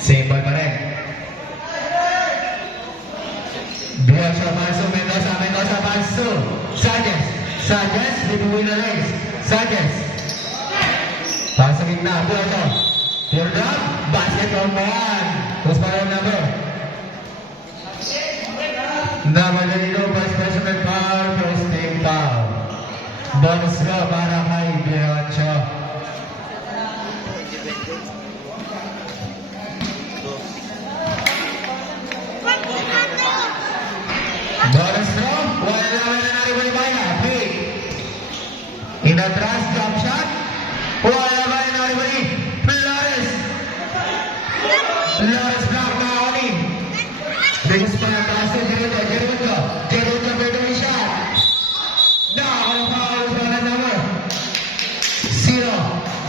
Simple pa rin. Biasya Manso, Mendoza Manso. Sanchez, dibuhin na legs. Sanchez. Pasok gitna, Biasya. Third up, basketball pa yan. Tapos pa rin number. Namalino, vice president foul, first team foul. Bonus go para kay Biasya. Bonus throw, wala naman na naribo ni Maya. Pick. Inatras, jump shot. Wala naman na naribo ni Flores. Flores block na ako ni. Bigos pa na taas ni Gerudo. Gerudo pwede ni shot. Nakakang foul sa wala number. 0.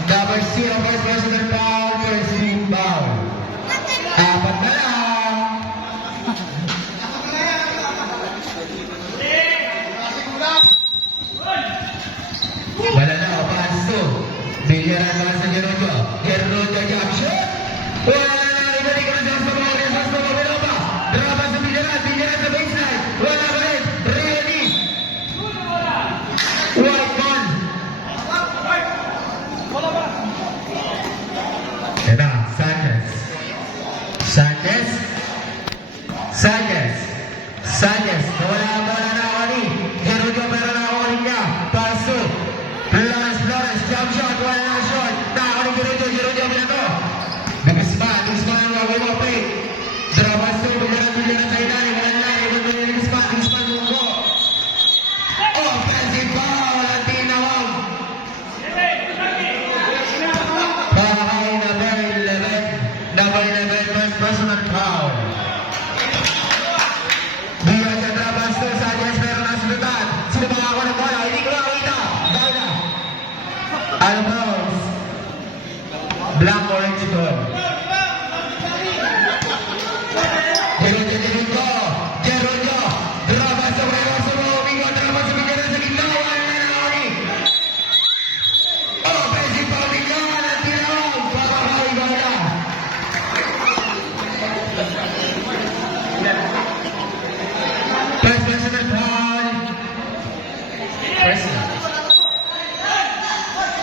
Number 0, vice president foul, first team foul. Apat na lang. Balala, paso. Bilyaran naman sa Gerudo. Gerudo jump shot. Wala na ibalik ko na sa mga Biloba. Drapa sa Bilyaran sa baseline. Wala ba rin? Ready. White ball. Ito, Sanchez. Wala na ako ni. Gerudo pero na ako niya. Paso. Flores, jump shot, wala na shot. Nako ni Gerudo pinato. Guzman, wala mo pa eh. Drabas to, bilyaran sa ilalim, wala ni Guzman, munggo. Offensive foul, ang tinawag. Para kay number 11, first personal foul. Biya siya drabas to, Sanchez meron na sulutan. Sino ba ako ng bola? Hindi ko nakakita. Dahil Alvaro. Black orange ball. Gerudo. Drabas sa reverso mo. Bingo, drabas sa Bilyaran sa gitna. Wala na ako ni. Offensive foul, Bilyaran ang tinawag. Papakawi ba na? First personal foul.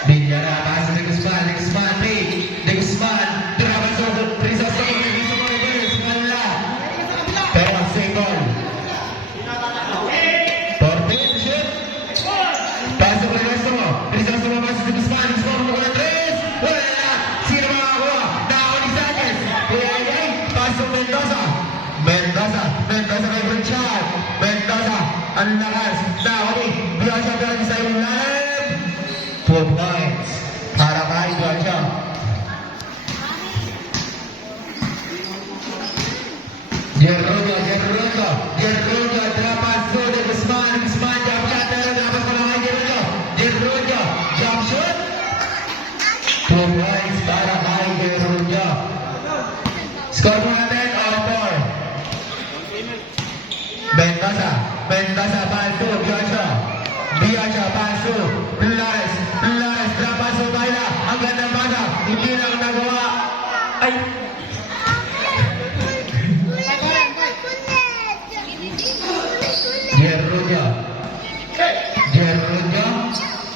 Bilyaran, pasa de Guzman, De Guzman, drabas sa Crisostomo, wala. Pero save ball. 14, shoot. Pasa sa Crisostomo, pasa sa Guzman, mo na 3. Wala. Sino makakuha? Nako ni Sanchez. Pasa sa Mendoza kay Richard. Mendoza, ang lakas. Nako ni Biasya sa yung lalim. 2 points. Para kay Biasya. Gerudo, drapas to de Guzman, jump shot, drapas pa lang kay Gerudo, jump shot. 2 points para kay Gerudo. Score mo natin, all 4. Mendoza, paso, Biasya, paso, Flores, drapas to Baila, ang gandang basa, hindi lang nagawa. Ay! Gerudo,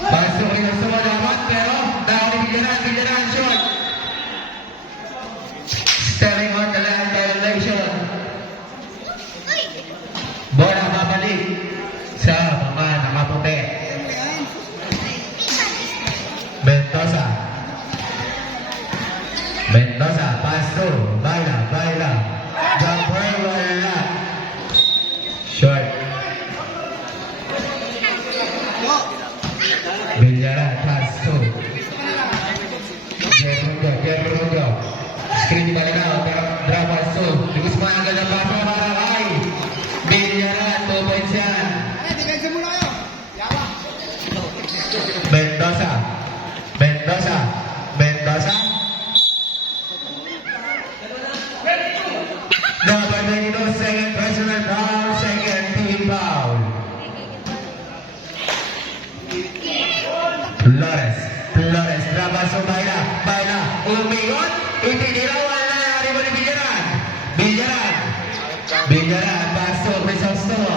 pasok rin sa dapat pero Bilyaran shot. Stepping on the line violation. Bola babalik sa mga nakaputi. Mendoza, paso, Baila, jumper, wala. Short. Bilyaran, paso. Gerudo. Screen di balik out, drapas to. Guzman ang ganda paso para kay Bilyaran, 2 points yan. Mendoza. Number 22, second personal foul, second team foul. Flores, drabas o Baila, umingon, itinirawan na yung Crisostomo.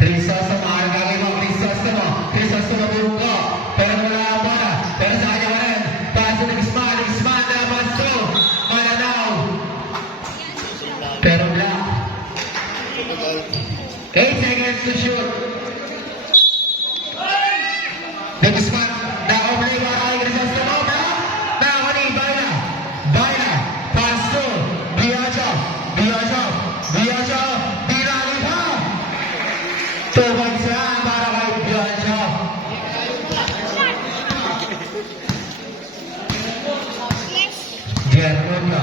Crisostomo, ang gagawin mo, Crisostomo. Crisostomo buko. Pero wala ang bola. Pero sa kanya pa rin. Paso ng Guzman. Guzman na paso. Mananaw. Pero black. 8 seconds to shoot. De Guzman. Na-oblay ba kay Crisostomo? Black. Nakakuni. Baila. Baila. Paso. Biaja. Biaja. Biaja. Binali pa. 2 points yan para kay Biaja. Gerardo.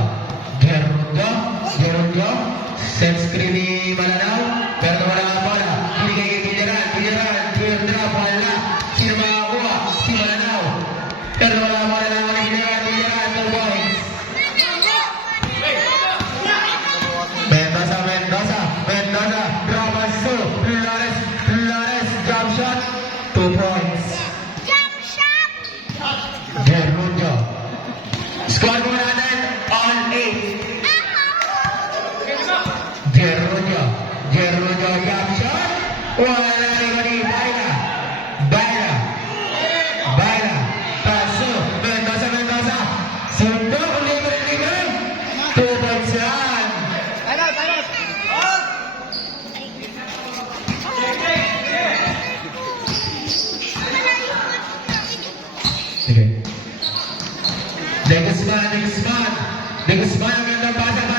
Gerardo. Gerardo. Set screen ni Mananaw. Pero wala ang bola. Hindi kay Biliran. Biliran. Biliran. Wala. Sino makakuha? Si Mananaw. Pero wala ang bola naman ni Biliran. Biliran. 2 points. Mendoza. Mendoza. Mendoza. Dramas 2. Flores. Flores. Jump shot. 2 points. Gerardo. Score mo natin on 8. Gerardo. Gerardo. Jump shot. Wala na rin. Baila. Baila. Baila. Paso. Mendoza. Mendoza. Sundo. Libre. Libre. 2 points yan. Sige. De Guzman. De Guzman. De Guzman ang gandang basa.